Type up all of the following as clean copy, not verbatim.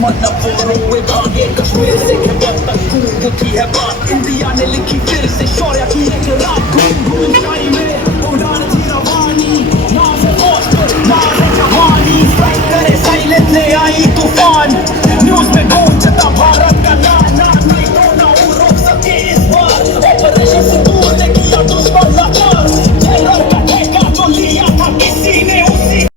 दुश्मन फोड़ों भागे कश्मीर से खैबर तक खून की है बात इंडिया ने लिखी फिर से शौर्य की एक रात घूम घूम स्काई में उड़ान थी रवानी नाम है पोस्टर नाम है जवानी फाइट करे साइलेंट ले आई तूफान न्यूज़ में गूंजता भारत का नाम नहीं तो ना वो रोक सके इस बार ऑपरेशन सिंदूर ने किया दुश्मन लाचार टेरर का ठेका जो लिया था किसी ने उसी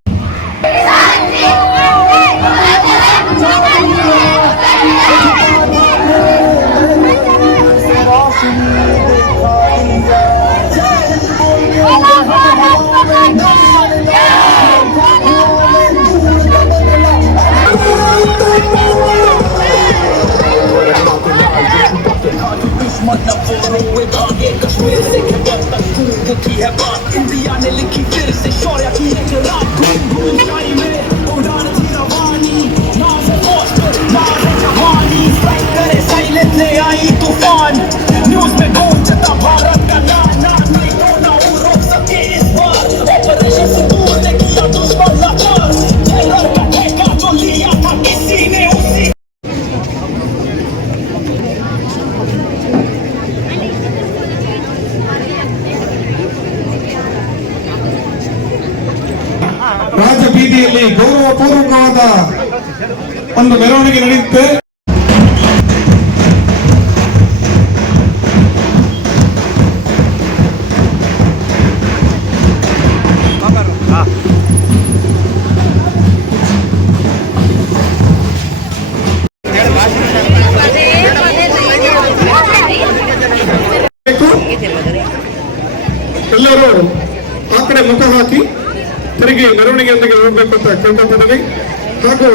भागे कश्मीर से खैबर तक खून की है बात इंडिया ने लिखी फिर से शौर्य की एक रात घूम घूम स्काई में उड़ान थी रवानी नाम है पोस्टर नाम है जवानी फाइट करे साइलेंट ले आई तूफान न्यूज़ में गूंजता भारत का नाम नहीं तो ना वो रोक सके इस बार ऑपरेशन सिंदूर ने किया दुश्मन लाचार टेरर का ठेका जो लिया था किसी ने उसी ರಾಜ ಬೀದಿಯಲ್ಲಿ ಗೌರವಪೂರ್ವಕವಾದ ಒಂದು ಮೆರವಣಿಗೆ ನಡೆಯುತ್ತೆ. ಎಲ್ಲರೂ ಆ ಕಡೆ ಮುಖ ಹಾಕಿ ತಿರುಗಿ ಮೆರವಣಿಗೆಯೊಂದಿಗೆ ಹೋಗ್ಬೇಕು ಅಂತ ಕೇಳ್ಕೊತಿದ್ದೀನಿ. ಹಾಗೂ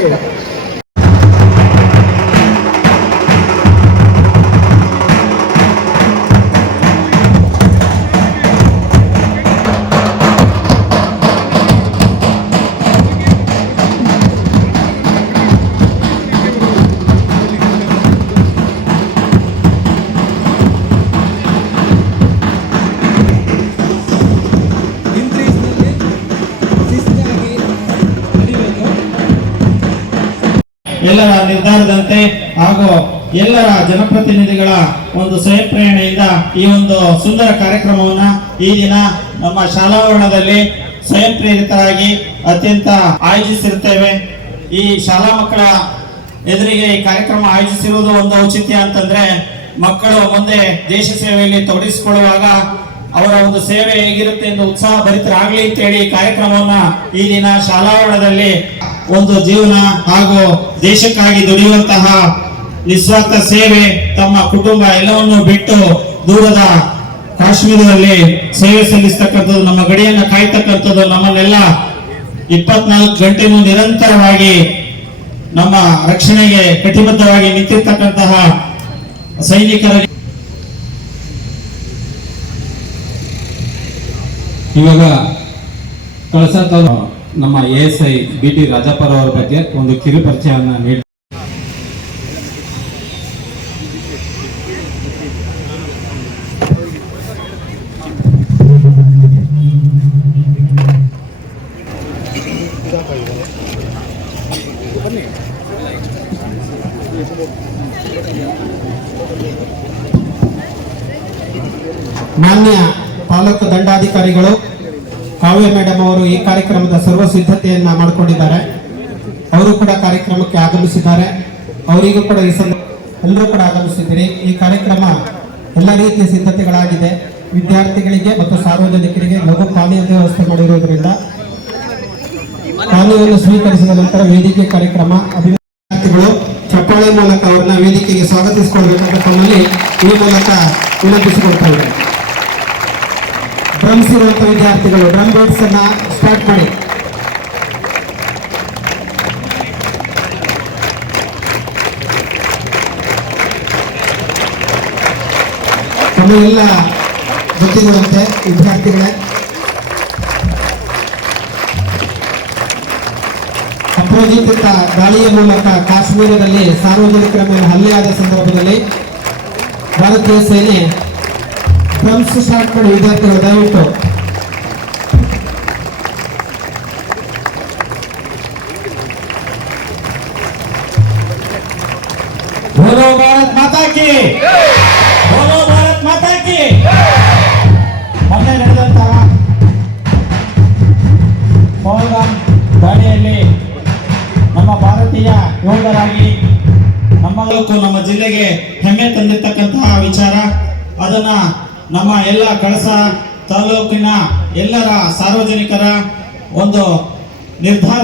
ಎಲ್ಲರ ನಿರ್ಧಾರದಂತೆ ಹಾಗೂ ಎಲ್ಲರ ಜನಪ್ರತಿನಿಧಿಗಳ ಒಂದು ಸ್ವಯಂ ಪ್ರೇರಣೆಯಿಂದ ಈ ಒಂದು ಸುಂದರ ಕಾರ್ಯಕ್ರಮವನ್ನ ಈ ದಿನ ನಮ್ಮ ಶಾಲಾವರಣದಲ್ಲಿ ಸ್ವಯಂ ಪ್ರೇರಿತರಾಗಿ ಅತ್ಯಂತ ಆಯೋಜಿಸಿರುತ್ತೇವೆ. ಈ ಶಾಲಾ ಮಕ್ಕಳ ಎದುರಿಗೆ ಈ ಕಾರ್ಯಕ್ರಮ ಆಯೋಜಿಸಿರುವುದು ಒಂದು ಔಚಿತ್ಯ ಅಂತಂದ್ರೆ ಮಕ್ಕಳು ಮುಂದೆ ದೇಶ ಸೇವೆಯಲ್ಲಿ ತೊಡಗಿಸಿಕೊಳ್ಳುವಾಗ ಅವರ ಒಂದು ಸೇವೆ ಹೇಗಿರುತ್ತೆ ಎಂದು ಉತ್ಸಾಹ ಭರಿತರಾಗಲಿ ಅಂತೇಳಿ ಈ ಕಾರ್ಯಕ್ರಮವನ್ನ ಈ ದಿನ ಶಾಲಾವರಣದಲ್ಲಿ ಒಂದು ಜೀವನ ಹಾಗೂ ದೇಶಕ್ಕಾಗಿ ದುಡಿಯುವಂತಹ ನಿಸ್ವಾರ್ಥ ಸೇವೆ ತಮ್ಮ ಕುಟುಂಬ ಎಲ್ಲವನ್ನು ಬಿಟ್ಟು ದೂರದ ಕಾಶ್ಮೀರದಲ್ಲಿ ಸೇವೆ ಸಲ್ಲಿಸ್ತಕ್ಕಂಥದ್ದು ನಮ್ಮ ಗಡಿಯನ್ನು ಕಾಯ್ತಕ್ಕಂಥದ್ದು ನಮ್ಮನ್ನೆಲ್ಲ 24 ಗಂಟೆನೂ ನಿರಂತರವಾಗಿ ನಮ್ಮ ರಕ್ಷಣೆಗೆ ಕಟಿಬದ್ಧವಾಗಿ ನಿಂತಿರ್ತಕ್ಕಂತಹ ಸೈನಿಕರಿಗೆ ಇವಾಗ ಕಳಸ ನಮ್ಮ ASI BT ರಾಜಪ್ಪರ ಅವರ ಬಗ್ಗೆ ಒಂದು ಕಿರು ಪರಿಚಯವನ್ನು ನೀಡಿ ಮಾನ್ಯ ತಾಲೂಕು ದಂಡಾಧಿಕಾರಿಗಳು ಕಾವ್ಯ ಮೇಡಮ್ ಅವರು ಈ ಕಾರ್ಯಕ್ರಮದ ಸರ್ವ ಸಿದ್ಧತೆಯನ್ನ ಮಾಡಿಕೊಂಡಿದ್ದಾರೆ. ಅವರು ಕೂಡ ಕಾರ್ಯಕ್ರಮಕ್ಕೆ ಆಗಮಿಸಿದ್ದಾರೆ. ಅವರಿಗೂ ಕೂಡ ಎಲ್ಲರೂ ಕೂಡ ಆಗಮಿಸಿದ್ದೀರಿ. ಈ ಕಾರ್ಯಕ್ರಮ ಎಲ್ಲ ರೀತಿಯ ಸಿದ್ಧತೆಗಳಾಗಿದೆ. ವಿದ್ಯಾರ್ಥಿಗಳಿಗೆ ಮತ್ತು ಸಾರ್ವಜನಿಕರಿಗೆ ಲಘು ಪಾನೀಯ ವ್ಯವಸ್ಥೆ ಮಾಡಿರುವುದರಿಂದ ಪಾನೀಯವನ್ನು ಸ್ವೀಕರಿಸಿದ ನಂತರ ವೇದಿಕೆ ಕಾರ್ಯಕ್ರಮ ವಿದ್ಯಾರ್ಥಿಗಳು ಚಪ್ಪಾಳೆ ಮೂಲಕ ಅವರನ್ನ ವೇದಿಕೆಗೆ ಸ್ವಾಗತಿಸಿಕೊಳ್ಬೇಕಂತ ತಮ್ಮಲ್ಲಿ ಈ ಮೂಲಕ ವಿನಂತಿಸಿಕೊಳ್ತಾ ಇದ್ದಾರೆ. ಡ್ರಮ್ಸ್ ಇರುವಂತಹ ವಿದ್ಯಾರ್ಥಿಗಳು ಡ್ರಮ್ ಬೀಟ್ಸ್ ಅನ್ನ ಸ್ಟಾರ್ಟ್ ಮಾಡಿ. ತಮಗೆಲ್ಲ ಗೊತ್ತಿರುವಂತೆ ವಿದ್ಯಾರ್ಥಿಗಳೇ, ಅಪರಾಜಿತ ದಾಳಿಯ ಮೂಲಕ ಕಾಶ್ಮೀರದಲ್ಲಿ ಸಾರ್ವಜನಿಕರ ಮೇಲೆ ಹಲ್ಲೆಯಾದ ಸಂದರ್ಭದಲ್ಲಿ ಭಾರತೀಯ ಸೇನೆ ಡ್ರಮ್ಸ್ ಸ್ಟಾರ್ಟ್ ಮಾಡಿ ವಿದ್ಯಾರ್ಥಿಗಳು ದಯವಿಟ್ಟು ಕಿ ಬೋಲೋ ಭಾರತ್ ಮಾತಾ ಕಿ. ಮೊನ್ನೆ ನಡೆದಂತಹ ಪಹಲ್ಗಾಮ್ ದಾಳಿಯಲ್ಲಿ ನಮ್ಮ ಭಾರತೀಯ ಯೋಧರಾಗಿ ನಮ್ಮ ಜಿಲ್ಲೆಗೆ ಹೆಮ್ಮೆ ತಂದಿರ್ತಕ್ಕಂತಹ ವಿಚಾರ, ಅದನ್ನ ನಮ್ಮ ಎಲ್ಲ ಕಳಸ ತಾಲೂಕಿನ ಎಲ್ಲರ ಸಾರ್ವಜನಿಕರ ಒಂದು ನಿರ್ಧಾರ